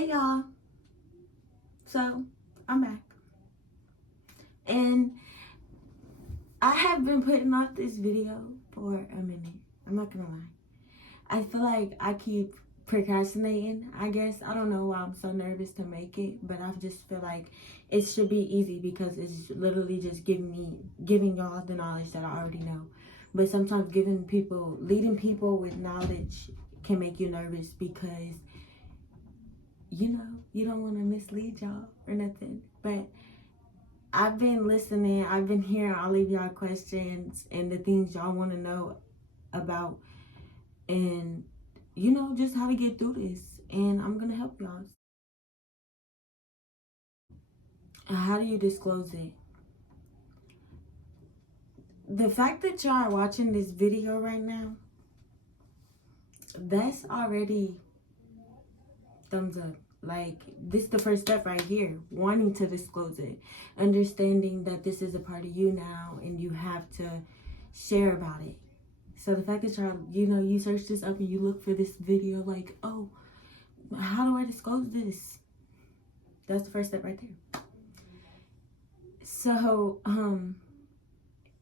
Hey y'all, so I'm back, and I have been putting off this video for a minute. I'm not gonna lie. I feel like I keep procrastinating, I guess. I don't know why I'm so nervous to make it, but I just feel like it should be easy because it's literally just giving y'all the knowledge that I already know. But sometimes leading people with knowledge can make you nervous because you don't want to mislead y'all or nothing. But I've been listening. I've been hearing all of y'all questions and the things y'all want to know about, and just how to get through this. And I'm gonna help y'all. How do you disclose it? The fact that y'all are watching this video right now, that's already thumbs up. Like, this is the first step right here, wanting to disclose it, understanding that this is a part of you now and you have to share about it. So the fact that y'all, you search this up and you look for this video like, oh, how do I disclose this? That's the first step right there. So,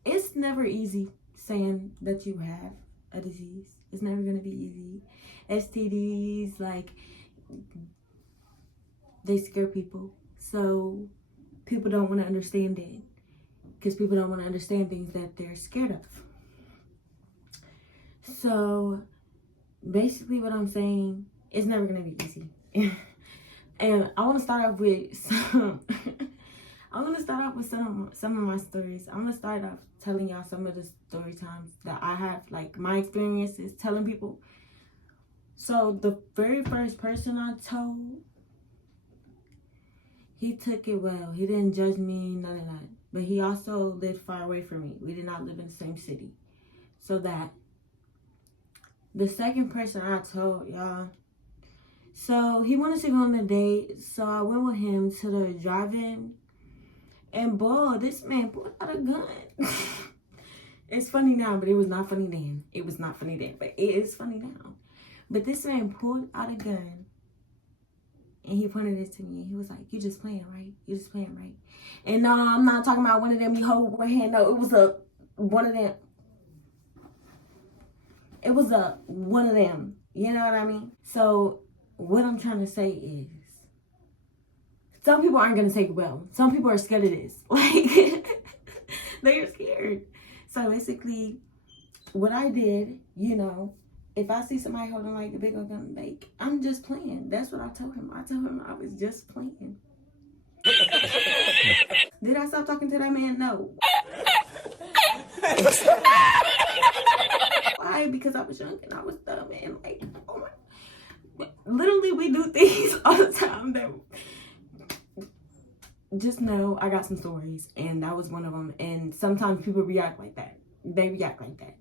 it's never easy saying that you have a disease. It's never going to be easy. STDs, like, they scare people. So people don't want to understand it because people don't want to understand things that they're scared of. So basically what I'm saying, it's never going to be easy. And I want to start off with some of my stories. I'm going to start off telling y'all some of the story times that I have, like my experiences telling people. So the very first person I told, he took it well. He didn't judge me, none of that. But he also lived far away from me. We did not live in the same city. So that. The second person I told, y'all. So he wanted to go on a date. So I went with him to the drive-in. And boy, this man pulled out a gun. It's funny now, but it was not funny then. It was not funny then, but it is funny now. But this man pulled out a gun. And he pointed it to me. He was like, you just playing, right? You just playing, right? And no, I'm not talking about one of them you hold one hand. No, it was one of them. It was one of them. You know what I mean? So what I'm trying to say is, some people aren't going to take it well. Some people are scared of this. Like, they're scared. So basically, what I did, if I see somebody holding like a big old gun, like, I'm just playing. That's what I told him. I told him I was just playing. Did I stop talking to that man? No. Why? Because I was young and I was dumb and like, oh my. Literally, we do things all the time that, just know I got some stories, and that was one of them. And sometimes people react like that. They react like that.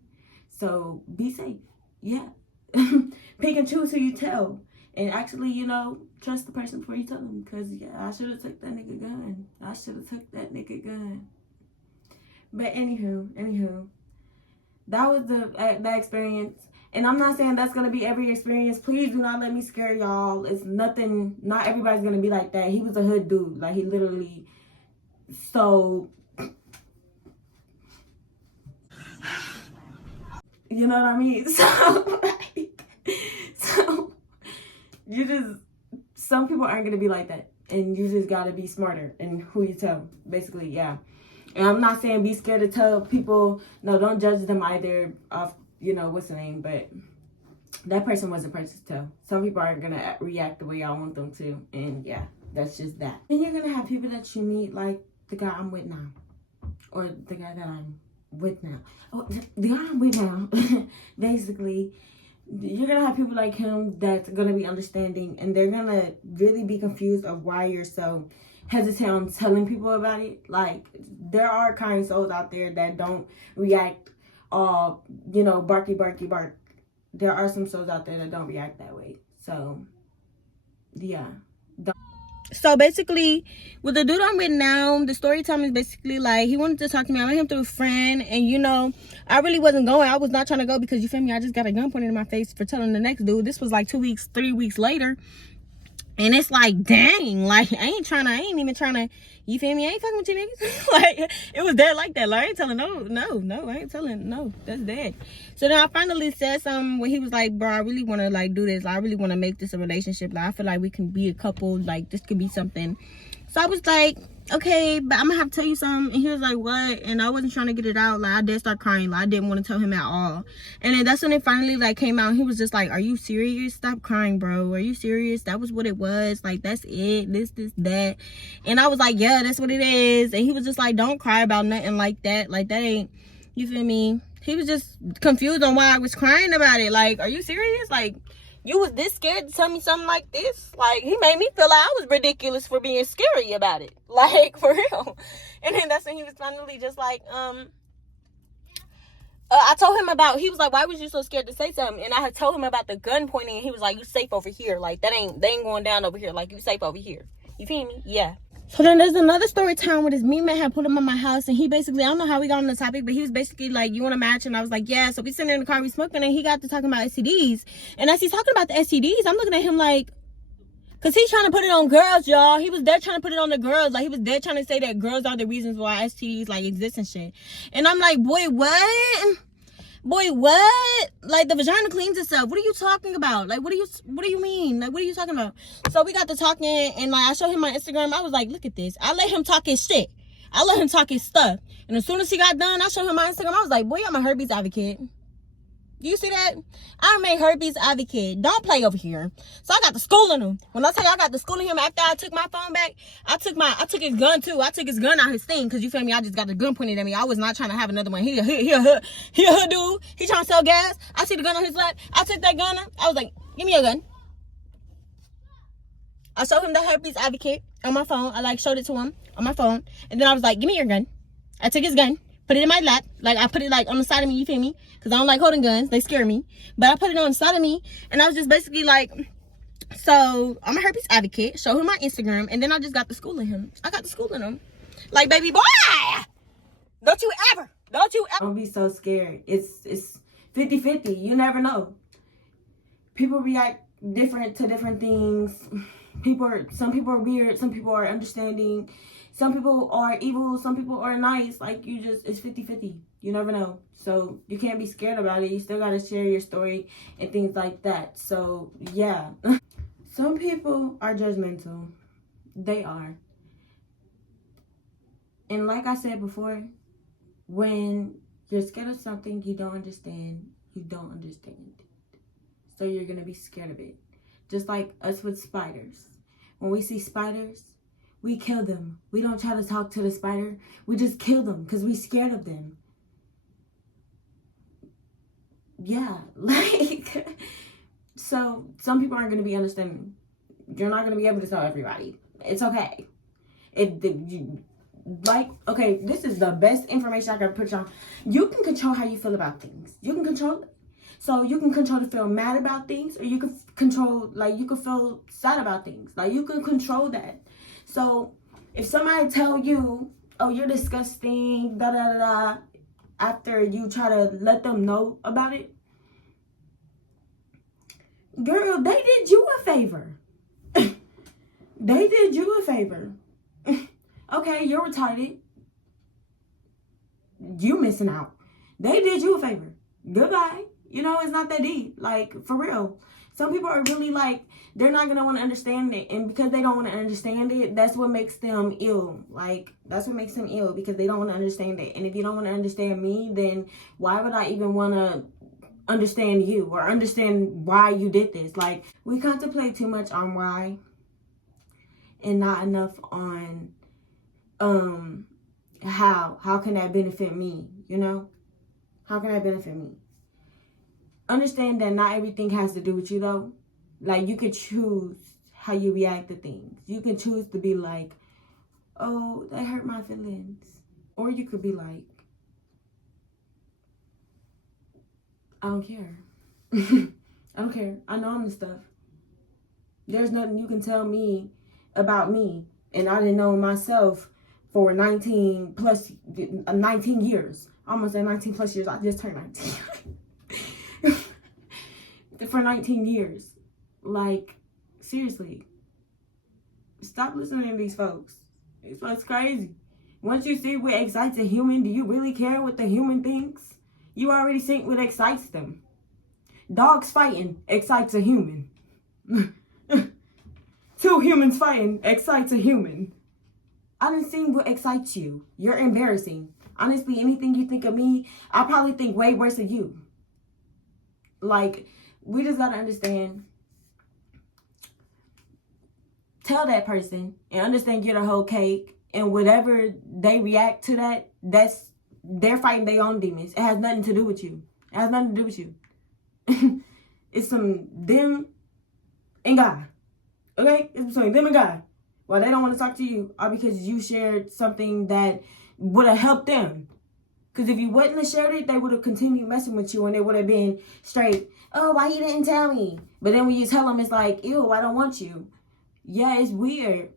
So be safe. Yeah. Pick and choose who you tell. And actually, trust the person before you tell them. Because, yeah, I should have took that nigga gun. But anywho, that was the experience. And I'm not saying that's going to be every experience. Please do not let me scare y'all. It's nothing. Not everybody's going to be like that. He was a hood dude. Like, he literally stole. You know what I mean? So some people aren't going to be like that. And you just got to be smarter in who you tell. Basically, yeah. And I'm not saying be scared to tell people. No, don't judge them either off, what's the name. But that person was a person to tell. Some people aren't going to react the way y'all want them to. And yeah, that's just that. And you're going to have people that you meet, like the guy I'm with now. Or the guy that I'm with now. Oh, the guy I'm with now. Basically, you're going to have people like him that's going to be understanding. And they're going to really be confused of why you're so hesitant on telling people about it. Like, there are kind souls out there that don't react all, barky, bark. There are some souls out there that don't react that way. So, yeah. So basically, with the dude I'm with now, the story time is basically like, he wanted to talk to me. I met him through a friend, and I really wasn't going. I was not trying to go because, you feel me, I just got a gun pointed in my face for telling the next dude. This was like 3 weeks later. And it's like, dang, like, I ain't even trying to, you feel me? I ain't fucking with you niggas. Like, it was dead like that. Like, I ain't telling, no, I ain't telling, no, that's dead. So then I finally said something where he was like, bro, I really want to, like, do this. I really want to make this a relationship. Like, I feel like we can be a couple. Like, this could be something. So I was like, okay, but I'm gonna have to tell you something. And he was like, what? And I wasn't trying to get it out. Like, I did start crying. Like, I didn't want to tell him at all. And then that's when it finally, like, came out. He was just like, are you serious? Stop crying, bro. Are you serious? That was what it was. Like, that's it. This, that. And I was like, yeah, that's what it is. And he was just like, don't cry about nothing like that. Like, that ain't, you feel me? He was just confused on why I was crying about it. Like, are you serious? Like, you was this scared to tell me something like this? Like, he made me feel like I was ridiculous for being scary about it. Like, for real. And then that's when he was finally just like, I told him about, he was like, why was you so scared to say something? And I had told him about the gun pointing, and he was like, you safe over here. Like, they ain't going down over here. Like, you safe over here. You feel me? Yeah. So then there's another story time where this mean man had put him on my house, and he basically, I don't know how we got on the topic, but he was basically like, you want to match? And I was like, yeah. So we sitting in the car, we smoking, and he got to talking about STDs. And as he's talking about the STDs, I'm looking at him like, because he's trying to put it on girls, y'all. He was there trying to put it on the girls. Like, he was there trying to say that girls are the reasons why STDs, like, exist and shit. And I'm like, boy, what? Boy, what? Like, the vagina cleans itself. What are you talking about? Like, what do you mean? Like, what are you talking about? So we got to talking, and like, I showed him my Instagram. I was like, look at this. I let him talk his shit. I let him talk his stuff. And as soon as he got done, I showed him my Instagram. I was like, boy, I'm a herpes advocate. You see that? I'm a herpes advocate. Don't play over here. So I got the schooling him. When I tell you I got the schooling him after I took my phone back, I took his gun too. I took his gun out his thing, because you feel me? I just got the gun pointed at me. I was not trying to have another one. He a hood dude. He trying to sell gas. I see the gun on his lap. I took that gun. I was like, give me your gun. I showed him the herpes advocate on my phone. I like showed it to him on my phone. And then I was like, give me your gun. I took his gun, put it in my lap. Like, I put it like on the side of me, you feel me? Because I don't like holding guns. They scare me. But I put it on the side of me. And I was just basically like, so I'm a herpes advocate. Show him my Instagram. And then I just got the schooling him. I got the schooling him. Like, baby boy, don't you ever. Don't be so scared. It's 50-50. You never know. People react different to different things. Some people are weird. Some people are understanding. Some people are evil. Some people are nice. Like, it's 50-50. You never know. So you can't be scared about it. You still got to share your story and things like that. So, yeah. Some people are judgmental. They are. And like I said before, when you're scared of something you don't understand, you don't understand it. So you're going to be scared of it. Just like us with spiders. When we see spiders, we kill them. We don't try to talk to the spider. We just kill them because we're scared of them. Yeah, like, so some people aren't going to be understanding. You're not going to be able to tell everybody. It's okay. Okay, this is the best information I can put y'all. You can control how you feel about things. You can control it. So you can control to feel mad about things, or you can control, like, you can feel sad about things. Like, you can control that. So if somebody tell you, oh, you're disgusting, da da da da, after you try to let them know about it, girl, they did you a favor. They did you a favor. Okay, you're retarded. You missing out. They did you a favor. Goodbye. You know, it's not that deep. Like, for real. Some people are really like, they're not going to want to understand it. And because they don't want to understand it, that's what makes them ill. Like, that's what makes them ill, because they don't want to understand it. And if you don't want to understand me, then why would I even want to understand you or understand why you did this? Like, we contemplate too much on why and not enough on how can that benefit me, you know? How can that benefit me? Understand that not everything has to do with you, though. Like, you could choose how you react to things. You can choose to be like, oh, that hurt my feelings. Or you could be like, I don't care. I don't care. I know I'm the stuff. There's nothing you can tell me about me. And I didn't know myself for 19 years. I almost said 19 plus years. I just turned 19. For 19 years. Like, seriously. Stop listening to these folks. These folks crazy. Once you see what excites a human, do you really care what the human thinks? You already think what excites them. Dogs fighting excites a human. Two humans fighting excites a human. I didn't see what excites you. You're embarrassing. Honestly, anything you think of me, I probably think way worse of you. Like, we just gotta understand. Tell that person and understand you're the whole cake. And whatever they react to that, they're fighting their own demons. It has nothing to do with you. It has nothing to do with you. It's them and God. Okay? It's between them and God. Well, they don't want to talk to you, or because you shared something that would have helped them. Because if you wouldn't have shared it, they would have continued messing with you and they would have been straight, oh, why you didn't tell me? But then when you tell them, it's like, ew, I don't want you. Yeah, it's weird.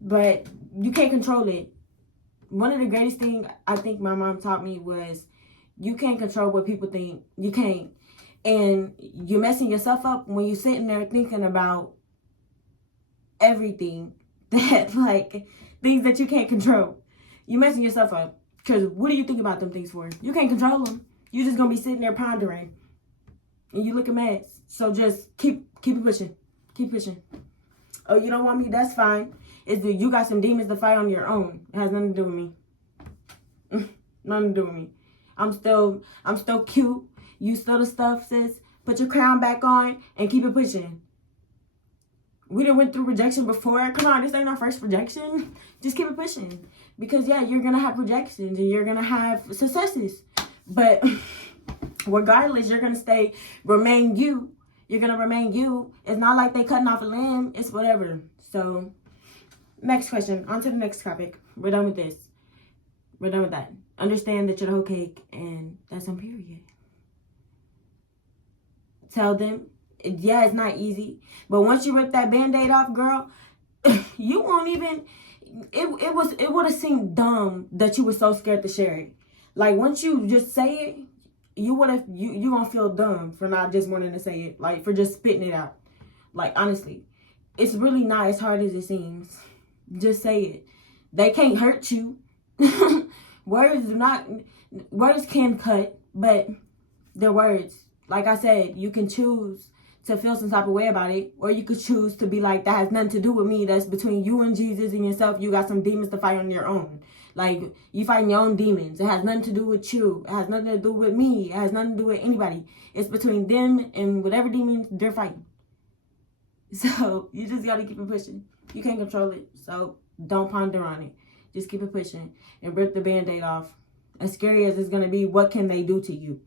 But you can't control it. One of the greatest things I think my mom taught me was you can't control what people think. You can't. And you're messing yourself up when you're sitting there thinking about everything that, like, things that you can't control. You're messing yourself up. Because what do you think about them things for? You can't control them. You're just going to be sitting there pondering. And you look a mess. So just keep it pushing. Keep pushing. Oh, you don't want me? That's fine. It's that you got some demons to fight on your own. It has nothing to do with me. Nothing to do with me. I'm still cute. You still the stuff, sis. Put your crown back on and keep it pushing. We done went through rejection before. Come on, this ain't our first rejection. Just keep it pushing. Because, yeah, you're going to have rejections and you're going to have successes. But regardless, you're going to remain you. You're going to remain you. It's not like they cutting off a limb. It's whatever. So, next question. On to the next topic. We're done with this. We're done with that. Understand that you're the whole cake and that's on period. Tell them, yeah, it's not easy. But once you rip that Band-Aid off, girl, you won't even... It would have seemed dumb that you were so scared to share it. Like, once you just say it, you gonna feel dumb for not just wanting to say it. Like, for just spitting it out. Like, honestly, it's really not as hard as it seems. Just say it. They can't hurt you. Words can cut, but they're words. Like I said, you can choose to feel some type of way about it, or you could choose to be like, that has nothing to do with me. That's between you and Jesus and yourself. You got some demons to fight on your own. Like, you fighting your own demons. It has nothing to do with you. It has nothing to do with me. It has nothing to do with anybody. It's between them and whatever demons they're fighting. So, you just got to keep it pushing. You can't control it, so don't ponder on it. Just keep it pushing and rip the Band-Aid off. As scary as it's going to be, what can they do to you?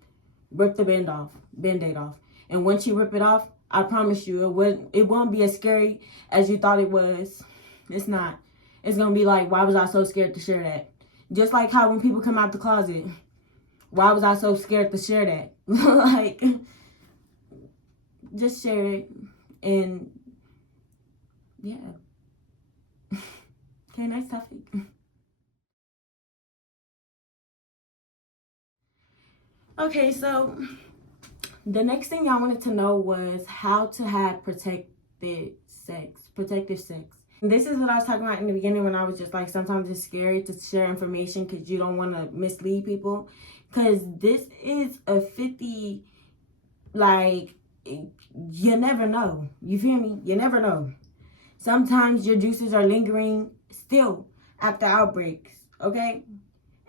Rip the Band-Aid off. And once you rip it off, I promise you, it won't be as scary as you thought it was. It's not. It's going to be like, why was I so scared to share that? Just like how when people come out the closet, why was I so scared to share that? Like, just share it. And, yeah. Okay, next topic. Okay, so the next thing I wanted to know was how to have protective sex. This is what I was talking about in the beginning when I was just like, sometimes it's scary to share information because you don't want to mislead people. Because this is a 50, like, you never know. You feel me? You never know. Sometimes your juices are lingering still after outbreaks, okay?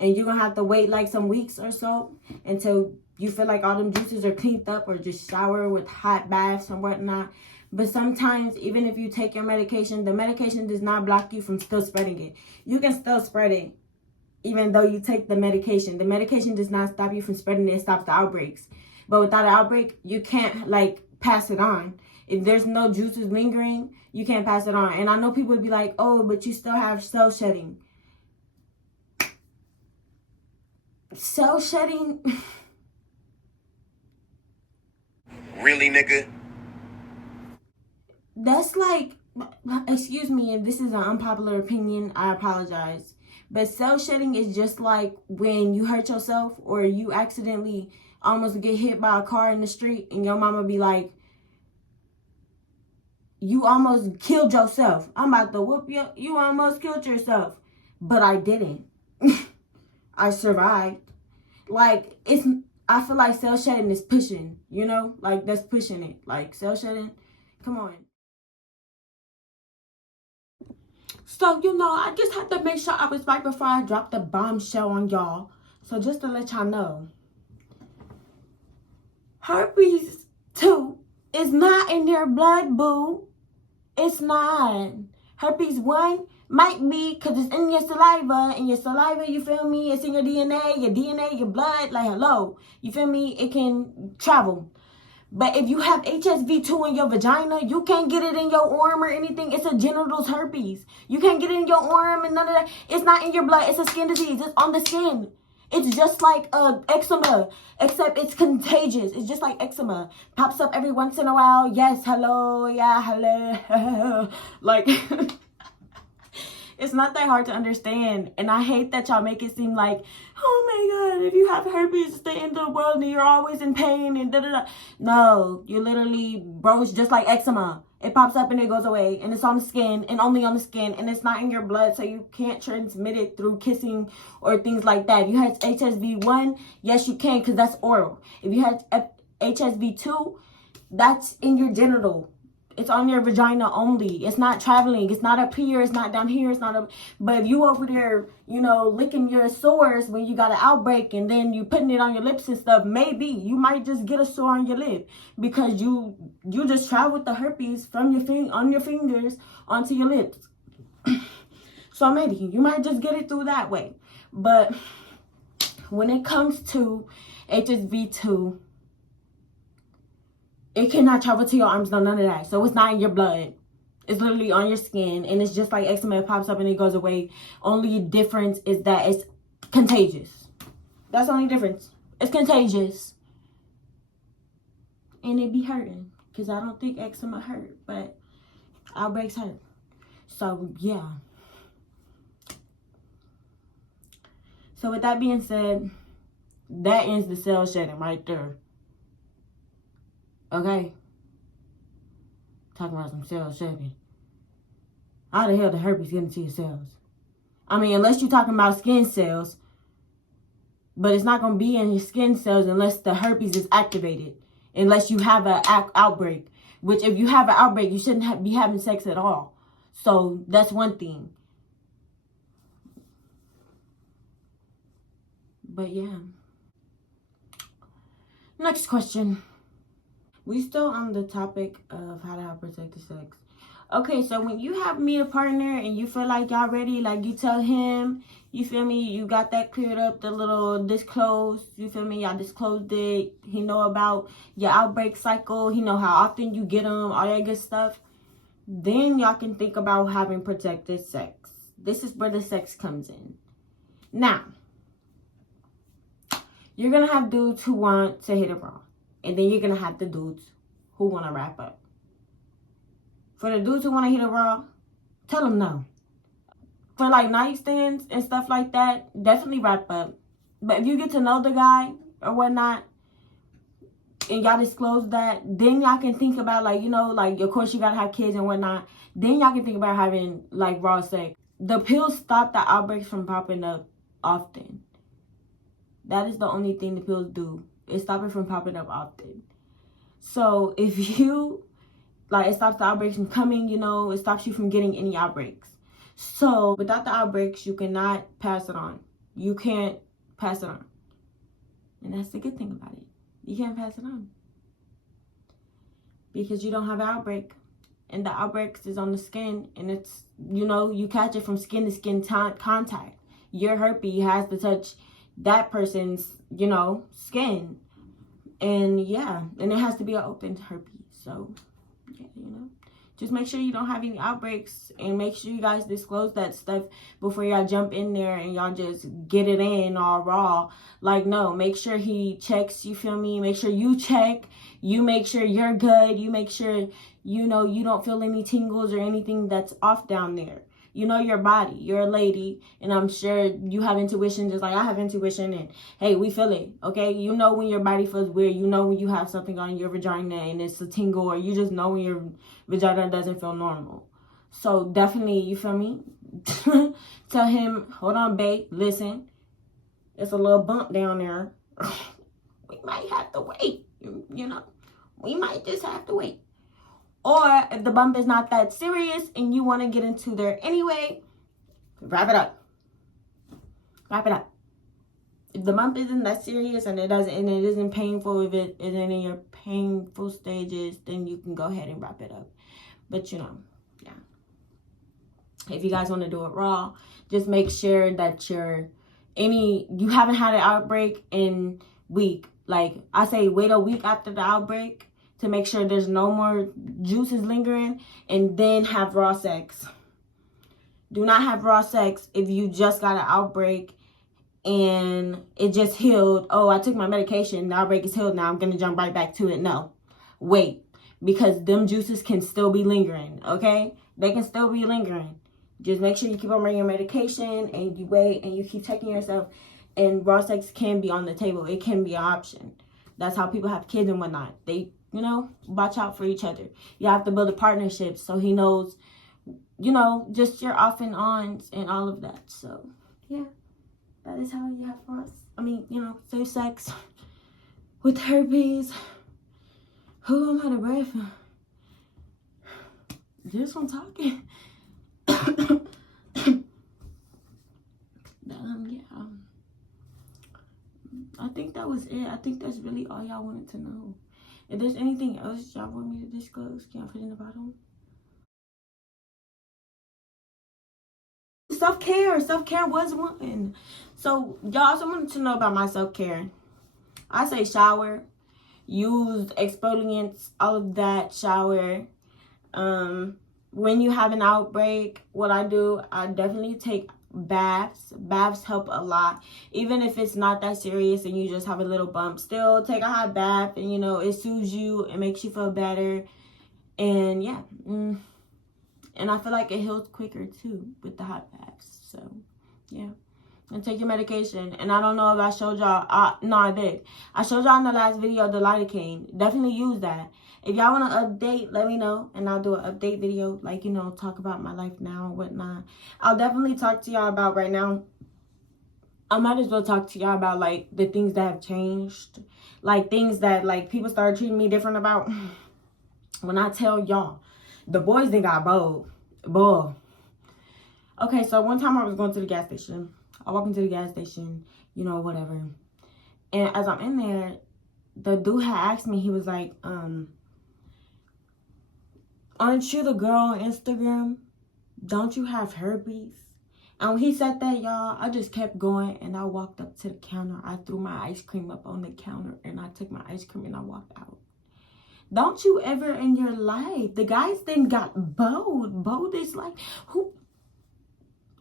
And you're going to have to wait like some weeks or so until you feel like all them juices are cleaned up, or just shower with hot baths and whatnot. But sometimes, even if you take your medication, the medication does not block you from still spreading it. You can still spread it even though you take the medication. The medication does not stop you from spreading it. It stops the outbreaks. But without an outbreak, you can't, like, pass it on. If there's no juices lingering, you can't pass it on. And I know people would be like, oh, but you still have cell shedding. Cell shedding? Really, nigga? That's like, excuse me, if this is an unpopular opinion, I apologize. But cell shedding is just like when you hurt yourself or you accidentally almost get hit by a car in the street and your mama be like, you almost killed yourself. I'm about to whoop you. You almost killed yourself. But I didn't. I survived. Like, I feel like cell shedding is pushing, you know? Like, that's pushing it. Like, cell shedding, come on. So, you know, I just had to make sure I was right before I dropped the bombshell on y'all. So, just to let y'all know, herpes 2 is not in your blood, boo. It's not. Herpes 1 might be because it's in your saliva. In your saliva, you feel me? It's in your DNA, your blood. Like, hello. You feel me? It can travel. But if you have HSV2 in your vagina, you can't get it in your arm or anything. It's a genital herpes. You can't get it in your arm and none of that. It's not in your blood. It's a skin disease. It's on the skin. It's just like eczema, except it's contagious. It's just like eczema. Pops up every once in a while. Yes, hello, yeah, hello. Like, it's not that hard to understand. And I hate that y'all make it seem like, oh my God, if you have herpes, it's the end of the world and you're always in pain and da-da-da. No, you literally, bro, it's just like eczema. It pops up and it goes away, and it's on the skin and only on the skin, and it's not in your blood, so you can't transmit it through kissing or things like that. If you had HSV1, yes, you can, because that's oral. If you had HSV2, that's in your genital. It's on your vagina only. It's not traveling. It's not up here. It's not down here. It's not up. But if you over there, you know, licking your sores when you got an outbreak and then you putting it on your lips and stuff, maybe you might just get a sore on your lip because you just traveled the herpes from your on your fingers onto your lips. So maybe you might just get it through that way. But when it comes to HSV2, it cannot travel to your arms, none of that. So it's not in your blood. It's literally on your skin. And it's just like eczema. It pops up and it goes away. Only difference is that it's contagious. That's the only difference. It's contagious. And it be hurting. Because I don't think eczema hurt. But outbreaks hurt. So, yeah. So, with that being said, that ends the cell shedding right there. Okay? Talking about some cell shedding. How the hell the herpes get into your cells? I mean, unless you're talking about skin cells. But it's not going to be in your skin cells unless the herpes is activated. Unless you have an outbreak. Which, if you have an outbreak, you shouldn't be having sex at all. So, that's one thing. But, yeah. Next question. We still on the topic of how to have protected sex. Okay, so when you have meet a partner and you feel like y'all ready, like you tell him, you feel me, you got that cleared up, the little disclose, you feel me, y'all disclosed it, he know about your outbreak cycle, he know how often you get them, all that good stuff, then y'all can think about having protected sex. This is where the sex comes in. Now, you're going to have dudes who want to hit it raw. And then you're going to have the dudes who want to wrap up. For the dudes who want to hit it raw, tell them no. For like nightstands and stuff like that, definitely wrap up. But if you get to know the guy or whatnot, and y'all disclose that, then y'all can think about like, you know, like of course you got to have kids and whatnot. Then y'all can think about having like raw sex. The pills stop the outbreaks from popping up often. That is the only thing the pills do. It stops it from popping up often. So if you, like, it stops the outbreaks from coming, you know, it stops you from getting any outbreaks. So without the outbreaks, you cannot pass it on. You can't pass it on. And that's the good thing about it. You can't pass it on. Because you don't have an outbreak. And the outbreaks is on the skin. And it's, you know, you catch it from skin to skin contact. Your herpes has to touch that person's, you know, skin. And yeah, and it has to be an open herpes. So yeah, you know, just make sure you don't have any outbreaks, and make sure you guys disclose that stuff before y'all jump in there and y'all just get it in all raw. Like, no, make sure he checks, you feel me? Make sure you check, you make sure you're good, you make sure, you know, you don't feel any tingles or anything that's off down there. You know your body. You're a lady, and I'm sure you have intuition just like I have intuition. And hey, we feel it, okay? You know when your body feels weird. You know when you have something on your vagina and it's a tingle, or you just know when your vagina doesn't feel normal. So definitely, you feel me? Tell him, hold on, babe, listen. It's a little bump down there. We might have to wait, you know? We might just have to wait. Or if the bump is not that serious and you want to get into there anyway, wrap it up. Wrap it up. If the bump isn't that serious and it isn't painful, if it isn't in your painful stages, then you can go ahead and wrap it up. But you know, yeah. If you guys want to do it raw, just make sure that you haven't had an outbreak in week. Like I say, wait a week after the outbreak to make sure there's no more juices lingering, and then have raw sex. Do not have raw sex if you just got an outbreak and it just healed. Oh, I took my medication, the outbreak is healed, now I'm going to jump right back to it. No, wait, because them juices can still be lingering, okay? They can still be lingering. Just make sure you keep on bringing your medication and you wait and you keep checking yourself, and raw sex can be on the table. It can be an option. That's how people have kids and whatnot. They, you know, watch out for each other. You have to build a partnership so he knows, you know, just your off and ons and all of that. So, yeah, that is how you have for us. I mean, you know, safe sex with herpes. Who am I out of breath? Just from talking. Yeah. I think that was it. I think that's really all y'all wanted to know. If there's anything else y'all want me to disclose, can y'all put it in the bottom? Self-care was one. So y'all also wanted to know about my self-care. I say shower, use exfoliants, all of that, shower. When you have an outbreak, what I do, I definitely take baths. Baths help a lot. Even if it's not that serious and you just have a little bump, still take a hot bath, and you know, it soothes you, it makes you feel better. And yeah, and I feel like it heals quicker too with the hot baths. So yeah, and take your medication. And I don't know if I showed y'all, no, I did. I showed y'all in the last video the lidocaine. Definitely use that. If y'all want to update, let me know, and I'll do an update video, like, you know, talk about my life now and whatnot. I'll definitely talk to y'all about right now. I might as well talk to y'all about, like, the things that have changed. Like, things that, like, people started treating me different about. When I tell y'all, the boys then got bold. Boy. Okay, so one time I was going to the gas station. I walked into the gas station, you know, whatever. And as I'm in there, the dude had asked me, he was like, aren't you the girl on Instagram? Don't you have herpes? And when he said that, y'all, I just kept going, and I walked up to the counter. I threw my ice cream up on the counter, and I took my ice cream and I walked out. Don't you ever in your life, the guys then got bold. Bold is like, who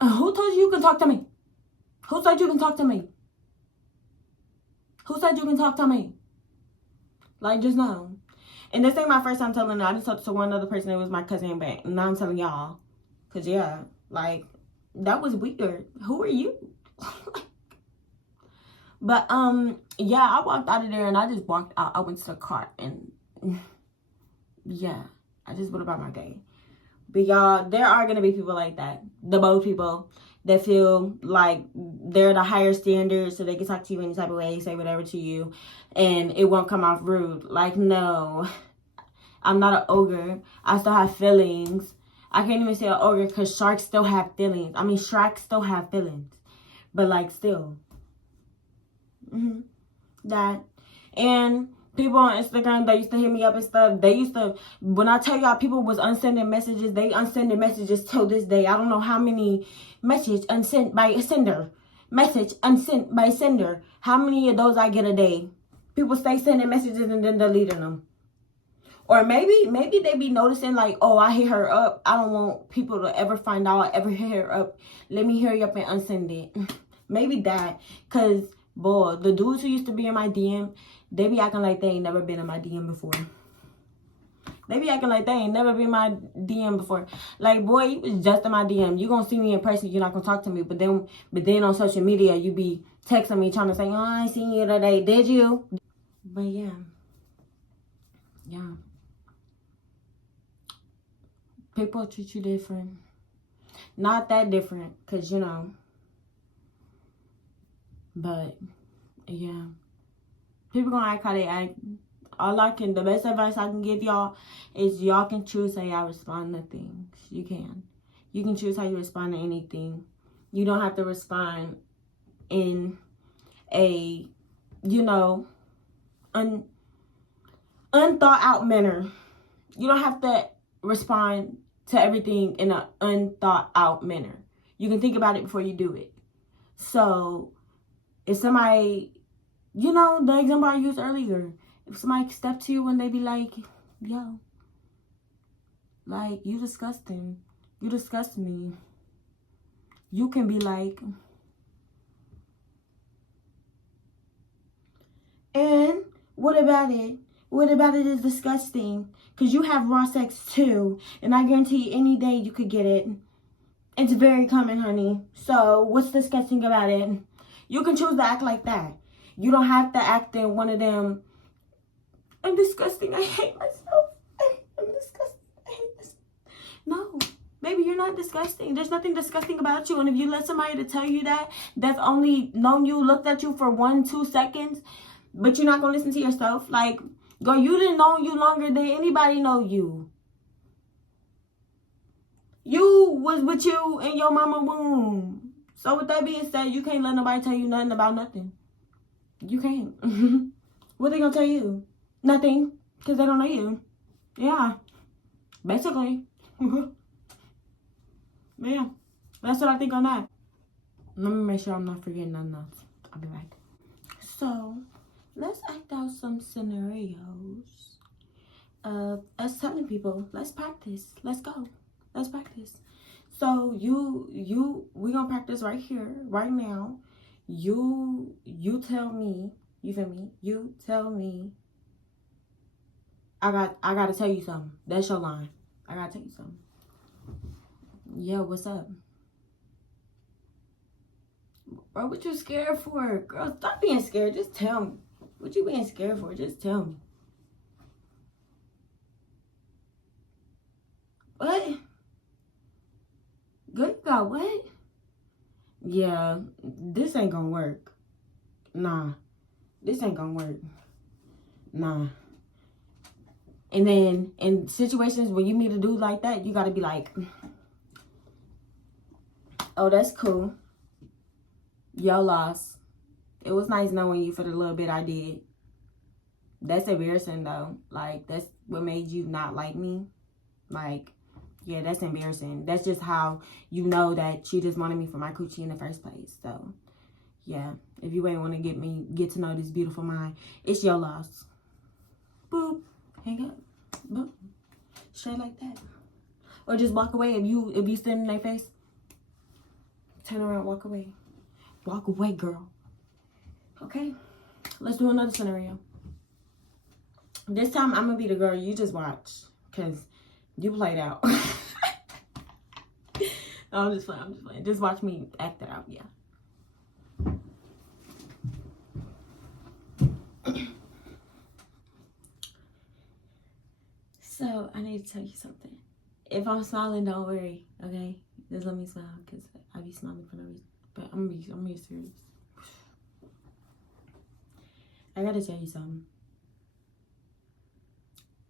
told you can talk to me? Who said you can talk to me? Who said you can talk to me? Like, just know. And this ain't my first time telling her. I just talked to one other person. It was my cousin back. And now I'm telling y'all. Because, yeah, like, that was weird. Who are you? But, yeah, I walked out of there and I just walked out. I went to the car and, yeah, I just went about my day. But, y'all, there are going to be people like that. The bold people that feel like they're the higher standards, so they can talk to you any type of way, say whatever to you, and it won't come off rude. Like, no, I'm not an ogre. I still have feelings. I can't even say an ogre because sharks still have feelings. I mean, sharks still have feelings. But, like, still. That. And people on Instagram, they used to hit me up and stuff. They used to, when I tell y'all, people was unsending messages. They unsending messages till this day. I don't know how many message unsent by sender. Message unsent by sender. How many of those I get a day? People stay sending messages and then deleting them. Or maybe they be noticing like, oh, I hit her up. I don't want people to ever find out I ever hit her up. Let me hurry up and unsend it. Maybe that. Because, boy, the dudes who used to be in my DM, they be acting like they ain't never been in my DM before. They be acting like they ain't never been my DM before. Like, boy, you was just in my DM. You gonna see me in person, you're not gonna talk to me. But then on social media, you be texting me trying to say, oh, I ain't seen you today. Did you? But yeah. Yeah. People treat you different. Not that different, because, you know. But, yeah. People gonna act how they act. The best advice I can give y'all is y'all can choose how y'all respond to things. You can. You can choose how you respond to anything. You don't have to respond in a, you know, unthought out manner. You don't have to respond to everything in an unthought out manner. You can think about it before you do it. So, if somebody, you know, the example I used earlier, if somebody step to you and they be like, yo, like, you disgusting. You disgust me. You can be like, and what about it? What about it is disgusting? Because you have raw sex too. And I guarantee any day you could get it. It's very common, honey. So what's disgusting about it? You can choose to act like that. You don't have to act in one of them, I'm disgusting, I hate myself. I'm disgusting, I hate myself. No, baby, you're not disgusting. There's nothing disgusting about you. And if you let somebody to tell you that, that's only known you, looked at you for 1-2 seconds, but you're not going to listen to yourself. Like, girl, you didn't know you longer than anybody know you. You was with you in your mama womb. So with that being said, you can't let nobody tell you nothing about nothing. You can't. What they gonna tell you? Nothing. Because they don't know you. Yeah. Basically. Yeah. That's what I think on that. Let me make sure I'm not forgetting nothing else. I'll be back. So, let's act out some scenarios of us telling people, let's practice. Let's go. Let's practice. So, we gonna practice right here, right now. You tell me, you feel me? You tell me, I gotta tell you something. That's your line. I gotta tell you something. Yeah, what's up? Bro, what you scared for? Girl, stop being scared. Just tell me. What you being scared for? Just tell me. What? Good God, what? Yeah, this ain't gonna work. Nah, this ain't gonna work. Nah. And then in situations where you meet a dude like that, you gotta be like, oh, that's cool. Yo lost. It was nice knowing you for the little bit I did. That's embarrassing though. Like, that's what made you not like me. Like, yeah, that's embarrassing. That's just how you know that you just wanted me for my coochie in the first place. So, yeah, if you ain't want to get to know this beautiful mind, it's your loss. Boop. Hang up. Boop. Straight like that. Or just walk away. If you stand in their face, turn around, walk away. Walk away, girl. Okay? Let's do another scenario. This time, I'm going to be the girl. You just watch. Because you played out. No, I'm just playing. Just watch me act it out, yeah. So, I need to tell you something. If I'm smiling, don't worry, okay? Just let me smile, because I be smiling for no reason. But I'm gonna be serious. I gotta tell you something.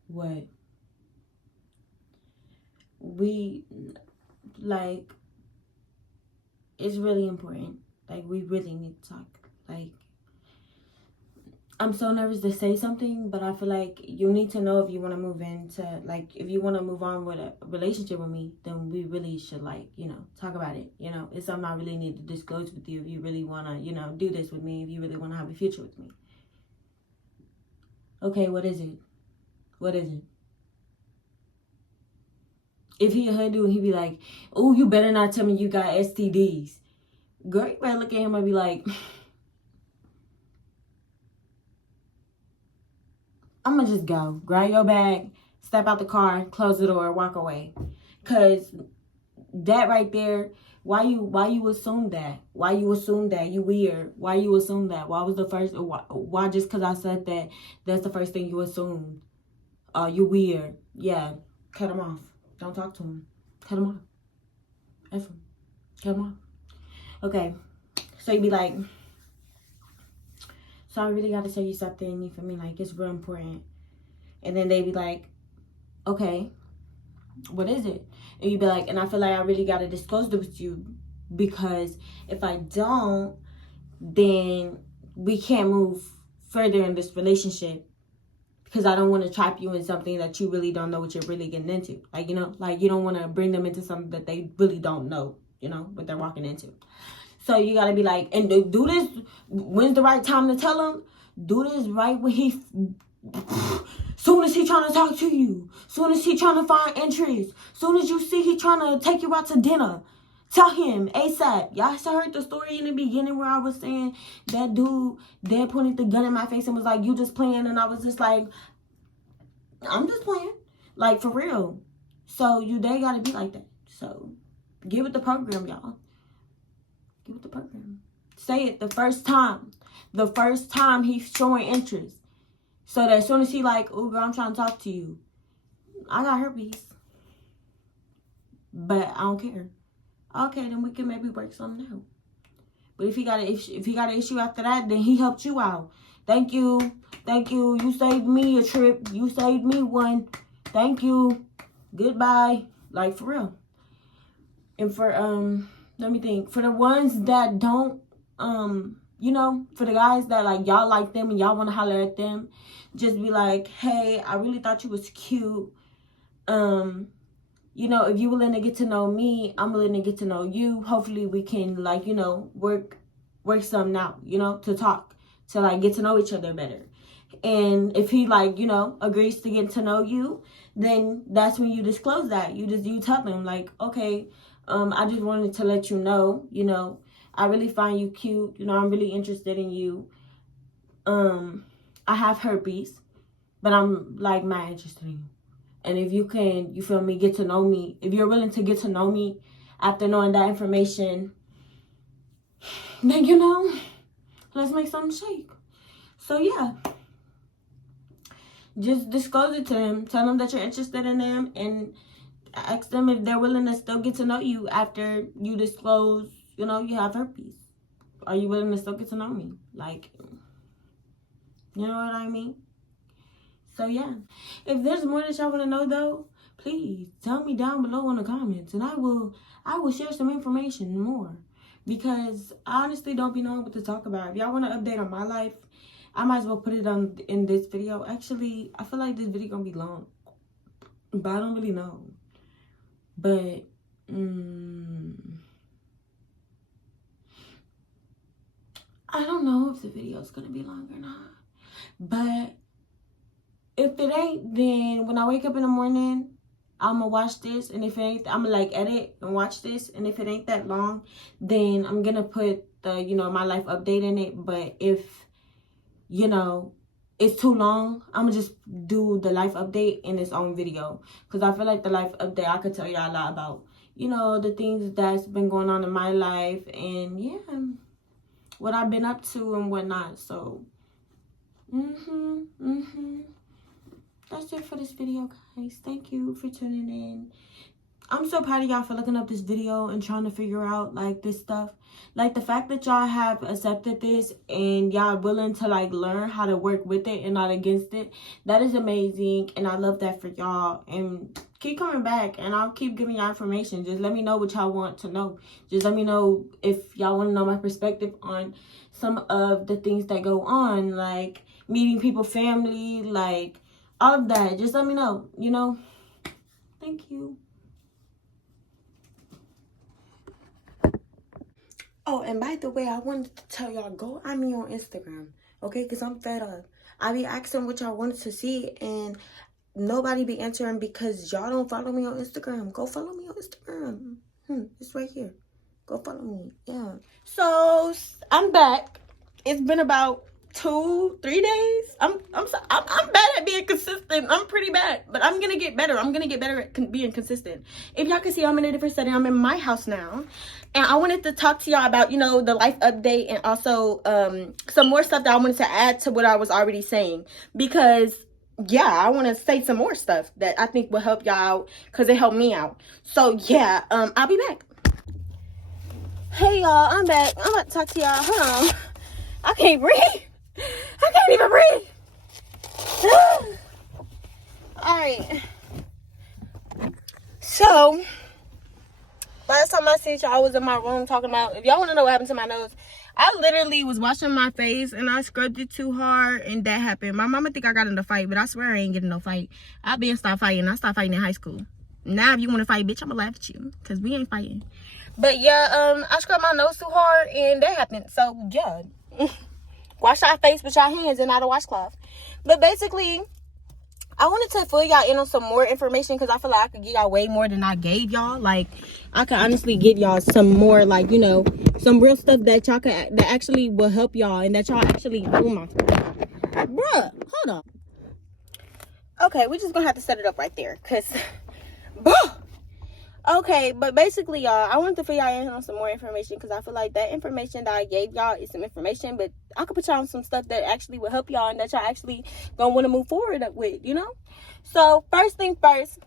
What? It's really important. Like, we really need to talk. Like, I'm so nervous to say something, but I feel like you need to know if you want to move into, like, if you want to move on with a relationship with me, then we really should, like, you know, talk about it. You know, it's something I really need to disclose with you if you really want to, you know, do this with me, if you really want to have a future with me. Okay, what is it? What is it? If he a hoodoo and he be like, oh, you better not tell me you got STDs. Girl, you better look at him and be like, I'm going to just go. Grab your bag, step out the car, close the door, walk away. Cause that right there, why you assume that? Why you assume that? You weird. Why you assume that? Why was the first? Why just cause I said that? That's the first thing you assumed. You weird. Yeah, cut him off. Don't talk to him. Cut him off. F him. Cut him off. Okay, so you be like, so I really got to tell you something. You feel me? Like, it's real important. And then they be like, okay, what is it? And you be like, and I feel like I really got to disclose this with you, because if I don't, then we can't move further in this relationship, because I don't want to trap you in something that you really don't know what you're really getting into. Like, you know, like you don't want to bring them into something that they really don't know, you know, what they're walking into. So you got to be like, and do this, when's the right time to tell him? Do this right when he, soon as he trying to talk to you, soon as he trying to find interest, soon as you see he trying to take you out to dinner, tell him ASAP. Y'all heard the story in the beginning where I was saying that dude, they pointed the gun in my face and was like, you just playing? And I was just like, I'm just playing. Like, for real. So they got to be like that. So give it the program, y'all. Give it the program. Say it the first time. The first time he's showing interest. So that as soon as he like, oh girl, I'm trying to talk to you. I got herpes. But I don't care. Okay, then we can maybe work something out. But if he got an issue after that, then he helped you out. Thank you. Thank you. You saved me a trip. You saved me one. Thank you. Goodbye. Like, for real. And for let me think. For the ones that don't you know, for the guys that like y'all like them and y'all want to holler at them, just be like, hey, I really thought you was cute. You know, if you willing to get to know me, I'm willing to get to know you. Hopefully we can, like, you know, work something out, you know, to talk, to like get to know each other better. And if he like, you know, agrees to get to know you, then that's when you disclose that. You tell them like, okay, I just wanted to let you know, you know, I really find you cute. You know, I'm really interested in you. I have herpes, but I'm like mad interested in you. And if you can, you feel me, get to know me. If you're willing to get to know me after knowing that information, then, you know, let's make something shake. So, yeah. Just disclose it to him. Tell him that you're interested in them. And ask them if they're willing to still get to know you after you disclose, you know, you have herpes. Are you willing to still get to know me? Like, you know what I mean? So, yeah. If there's more that y'all want to know, though, please tell me down below in the comments. And I will share some information more. Because I honestly don't be knowing what to talk about. If y'all want to update on my life, I might as well put it in this video. Actually, I feel like this video going to be long. But I don't really know. But, I don't know if the video is going to be long or not. But if it ain't, then when I wake up in the morning, I'm going to watch this. And if it ain't, I'm going to like edit and watch this. And if it ain't that long, then I'm going to put the, you know, my life update in it. But if, you know, it's too long, I'm going to just do the life update in its own video. Because I feel like the life update, I could tell y'all a lot about, you know, the things that's been going on in my life. And yeah, what I've been up to and whatnot. So, that's it for this video, guys. Thank you for tuning in. I'm so proud of y'all for looking up this video and trying to figure out, like, this stuff. Like, the fact that y'all have accepted this and y'all willing to, like, learn how to work with it and not against it, that is amazing. And I love that for y'all. And keep coming back, and I'll keep giving y'all information. Just let me know what y'all want to know. Just let me know if y'all want to know my perspective on some of the things that go on, like meeting people, family, like all of that. Just let me know, you know. Thank you. Oh, and by the way, I wanted to tell y'all, go at me on Instagram, okay? Because I'm fed up. I be asking what y'all wanted to see, and nobody be answering because y'all don't follow me on Instagram. Go follow me on Instagram. It's right here. Go follow me. Yeah. So, I'm back. It's been about 2-3 days. I'm bad at being consistent. I'm pretty bad, but I'm gonna get better. I'm gonna get better at being consistent. If y'all can see, I'm in a different setting. I'm in my house now, and I wanted to talk to y'all about, you know, the life update, and also some more stuff that I wanted to add to what I was already saying, because yeah, I want to say some more stuff that I think will help y'all out, because it helped me out. So yeah, I'll be back. Hey y'all, I'm back. I'm about to talk to y'all. Hold on. I can't breathe. I can't even breathe. Alright. So, last time I seen y'all, I was in my room talking about, if y'all want to know what happened to my nose, I literally was washing my face and I scrubbed it too hard, and that happened. My mama think I got in a fight, but I swear I ain't getting no fight. I been stopped fighting. I stopped fighting in high school. Now if you want to fight, bitch, I'ma laugh at you, because we ain't fighting. But yeah, I scrubbed my nose too hard and that happened. So yeah. Wash our face with your hands and not a washcloth. But basically, I wanted to fill y'all in on some more information, because I feel like I could get y'all way more than I gave y'all. Like, I could honestly get y'all some more, like, you know, some real stuff that y'all could, that actually will help y'all, and that y'all actually, oh my, bruh, hold on. Okay, we're just gonna have to set it up right there, because, bruh. Okay, but basically, y'all, I wanted to fill y'all in on some more information, because I feel like that information that I gave y'all is some information, but I could put y'all on some stuff that actually will help y'all and that y'all actually gonna want to move forward with, you know? So, first thing first,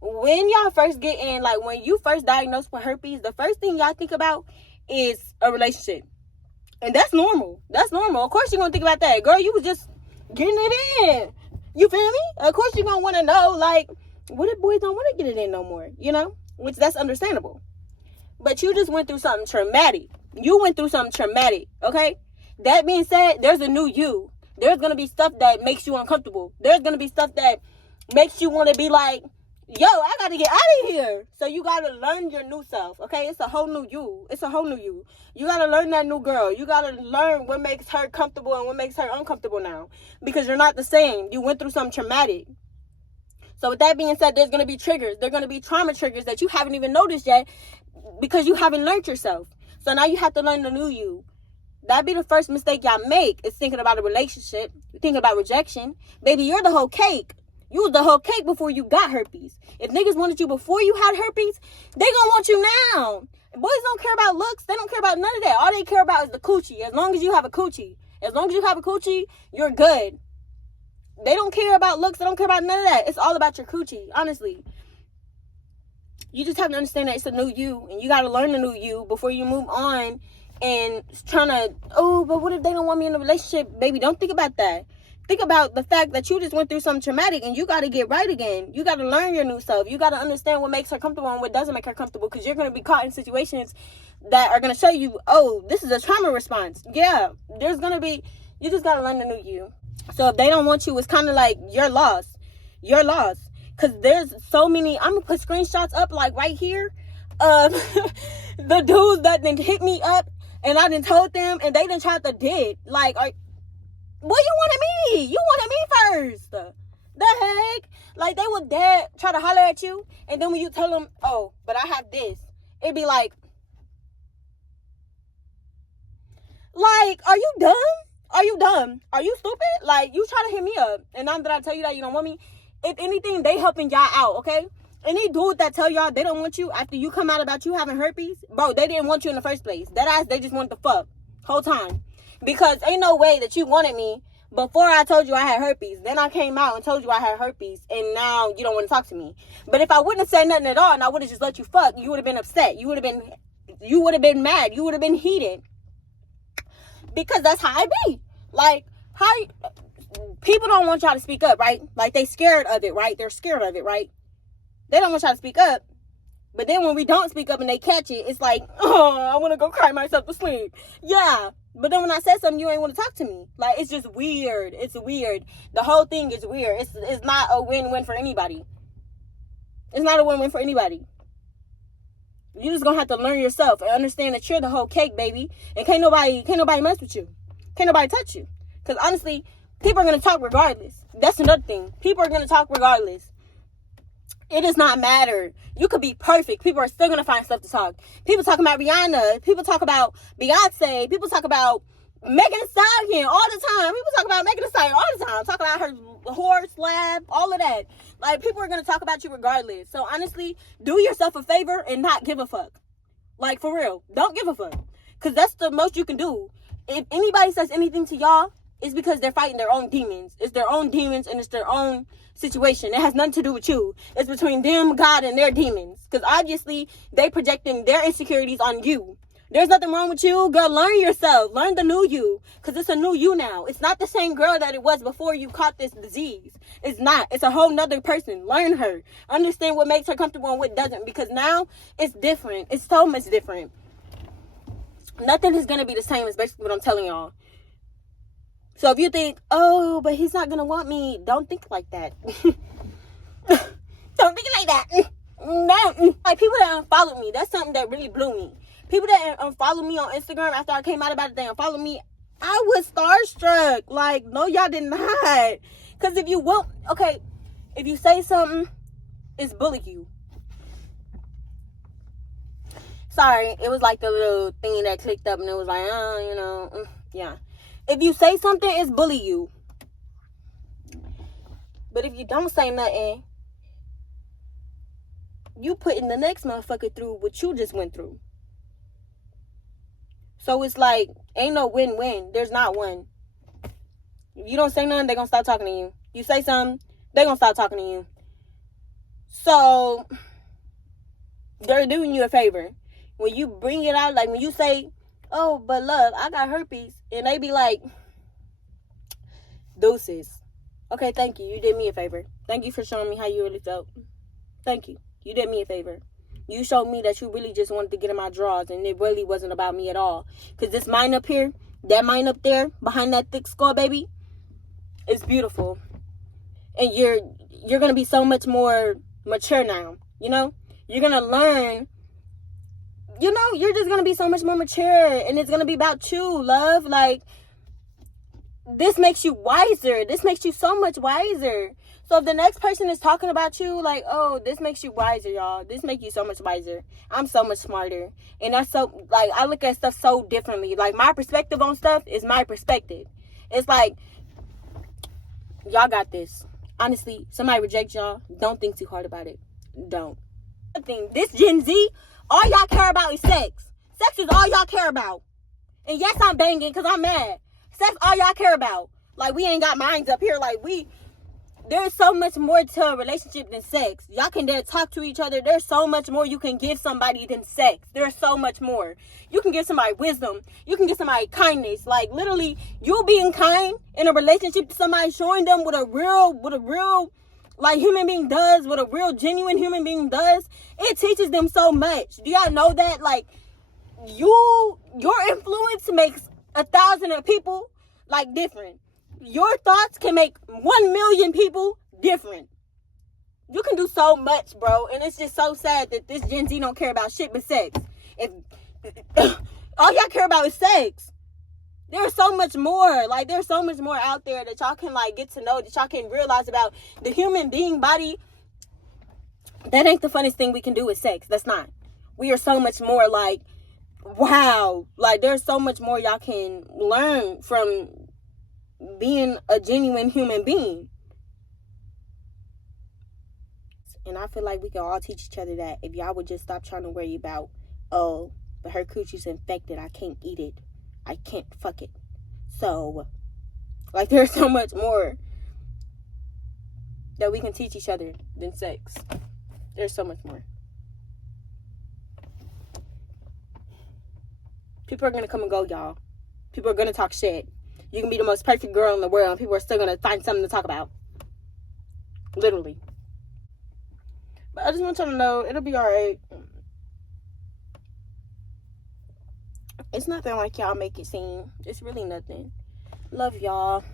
when y'all first get in, like, when you first diagnosed with herpes, the first thing y'all think about is a relationship. And that's normal. That's normal. Of course you're gonna think about that. Girl, you was just getting it in. You feel me? Of course you're gonna want to know, like, what if boys don't want to get it in no more, you know? Which, that's understandable. But you just went through something traumatic. You went through something traumatic, okay? That being said, there's a new you. There's going to be stuff that makes you uncomfortable. There's going to be stuff that makes you want to be like, yo, I got to get out of here. So you got to learn your new self, okay? It's a whole new you. It's a whole new you. You got to learn that new girl. You got to learn what makes her comfortable and what makes her uncomfortable now. Because you're not the same. You went through something traumatic. So with that being said, there's going to be triggers. There's going to be trauma triggers that you haven't even noticed yet, because you haven't learned yourself. So now you have to learn the new you. That'd be the first mistake y'all make, is thinking about a relationship, thinking about rejection. Baby, you're the whole cake. You was the whole cake before you got herpes. If niggas wanted you before you had herpes, they gonna want you now. Boys don't care about looks. They don't care about none of that. All they care about is the coochie. As long as you have a coochie. As long as you have a coochie, you're good. They don't care about looks. They don't care about none of that. It's all about your coochie, honestly. You just have to understand that it's a new you, and you got to learn the new you before you move on and trying to, oh, but what if they don't want me in a relationship? Baby, don't think about that. Think about the fact that you just went through something traumatic, and you got to get right again. You got to learn your new self. You got to understand what makes her comfortable and what doesn't make her comfortable, because you're going to be caught in situations that are going to show you, oh, this is a trauma response. Yeah, there's going to be, you just got to learn the new you. So if they don't want you, it's kind of like you're lost. You're lost. Because there's so many, I'm going to put screenshots up like right here of the dudes that done hit me up, and I done told them, and they done tried to did. Like, boy, you wanted me. You wanted me first. The heck? Like, they would dare try to holler at you, and then when you tell them, oh, but I have this, it'd be like, are you dumb? Are you dumb? Are you stupid? Like, you try to hit me up, and now that I tell you that you don't want me, if anything, they helping y'all out, okay? Any dude that tell y'all they don't want you after you come out about you having herpes, bro, they didn't want you in the first place. That ass, they just wanted to fuck whole time. Because ain't no way that you wanted me before I told you I had herpes. Then I came out and told you I had herpes, and now you don't want to talk to me. But if I wouldn't have said nothing at all and I would have just let you fuck, you would have been upset. You would have been mad. You would have been heated. Because that's how I be. Like, people don't want y'all to speak up, right? Like, they scared of it, right? They're scared of it, right? They don't want y'all to speak up. But then when we don't speak up and they catch it, it's like, oh, I want to go cry myself to sleep. Yeah. But then when I said something, you ain't want to talk to me. Like, it's just weird. It's weird. The whole thing is weird. It's not a win-win for anybody. It's not a win-win for anybody. You just gonna have to learn yourself and understand that you're the whole cake, baby. And can't nobody mess with you. Can't nobody touch you. Because honestly, people are gonna talk regardless. That's another thing. People are gonna talk regardless. It does not matter. You could be perfect. People are still gonna find stuff to talk. People talk about Rihanna. People talk about Beyonce. People talk about Megan Thee Stallion all the time. People talk about Megan Thee Stallion all the time. Talk about her horse, lab, all of that. Like, people are going to talk about you regardless. So, honestly, do yourself a favor and not give a fuck. Like, for real. Don't give a fuck. Because that's the most you can do. If anybody says anything to y'all, it's because they're fighting their own demons. It's their own demons and it's their own situation. It has nothing to do with you. It's between them, God, and their demons. Because obviously, they projecting their insecurities on you. There's nothing wrong with you. Girl, learn yourself. Learn the new you. Because it's a new you now. It's not the same girl that it was before you caught this disease. It's not. It's a whole nother person. Learn her. Understand what makes her comfortable and what doesn't. Because now, it's different. It's so much different. Nothing is going to be the same is basically what I'm telling y'all. So if you think, oh, but he's not going to want me, don't think like that. Don't think like that. No. Like, people that unfollowed me, that's something that really blew me. People that unfollowed me on Instagram after I came out about it, they unfollowed me. I was starstruck. Like, no, y'all did not. Because if you won't, okay, if you say something, it's bully you. Sorry, it was like the little thing that clicked up and it was like, oh, you know, yeah. If you say something, it's bully you. But if you don't say nothing, you putting the next motherfucker through what you just went through. So it's like, ain't no win-win. There's not one. If you don't say nothing, they're going to stop talking to you. You say something, they're going to stop talking to you. So, they're doing you a favor. When you bring it out, like when you say, oh, but love, I got herpes. And they be like, deuces. Okay, thank you. You did me a favor. Thank you for showing me how you really felt. Thank you. You did me a favor. You showed me that you really just wanted to get in my drawers and it really wasn't about me at all. Because this mind up here, that mind up there, behind that thick skull, baby, is beautiful. And you're going to be so much more mature now, you know? You're going to learn, you know, you're just going to be so much more mature. And it's going to be about you, love. Like, this makes you wiser. This makes you so much wiser. So if the next person is talking about you, like, oh, this makes you wiser, y'all. This makes you so much wiser. I'm so much smarter. And that's so, like, I look at stuff so differently. Like, my perspective on stuff is my perspective. It's like, y'all got this. Honestly, somebody reject y'all, don't think too hard about it. Don't. This Gen Z, all y'all care about is sex. Sex is all y'all care about. And yes, I'm banging because I'm mad. Sex all y'all care about. Like, we ain't got minds up here. Like, there's so much more to a relationship than sex. Y'all can dare talk to each other. There's so much more you can give somebody than sex. There's so much more. You can give somebody wisdom. You can give somebody kindness. Like, literally, you being kind in a relationship to somebody, showing them what a real, like, human being does, what a real, genuine human being does, it teaches them so much. Do y'all know that? Like, your influence makes 1,000 people, like, different. Your thoughts can make 1 million people different. You can do so much, bro. And it's just so sad that this Gen Z don't care about shit but sex. If all y'all care about is sex. There's so much more. Like, there's so much more out there that y'all can, like, get to know, that y'all can realize about the human being body. That ain't the funnest thing we can do with sex. That's not. We are so much more, like, wow. Like, there's so much more y'all can learn from being a genuine human being. And I feel like we can all teach each other that if y'all would just stop trying to worry about, oh, but her coochie's infected, I can't eat it, I can't fuck it. So, like, there's so much more that we can teach each other than sex. There's so much more. People are gonna come and go, y'all. People are gonna talk shit. You can be the most perfect girl in the world and people are still going to find something to talk about. Literally. But I just want y'all to know, it'll be alright. It's nothing like y'all make it seem. It's really nothing. Love y'all.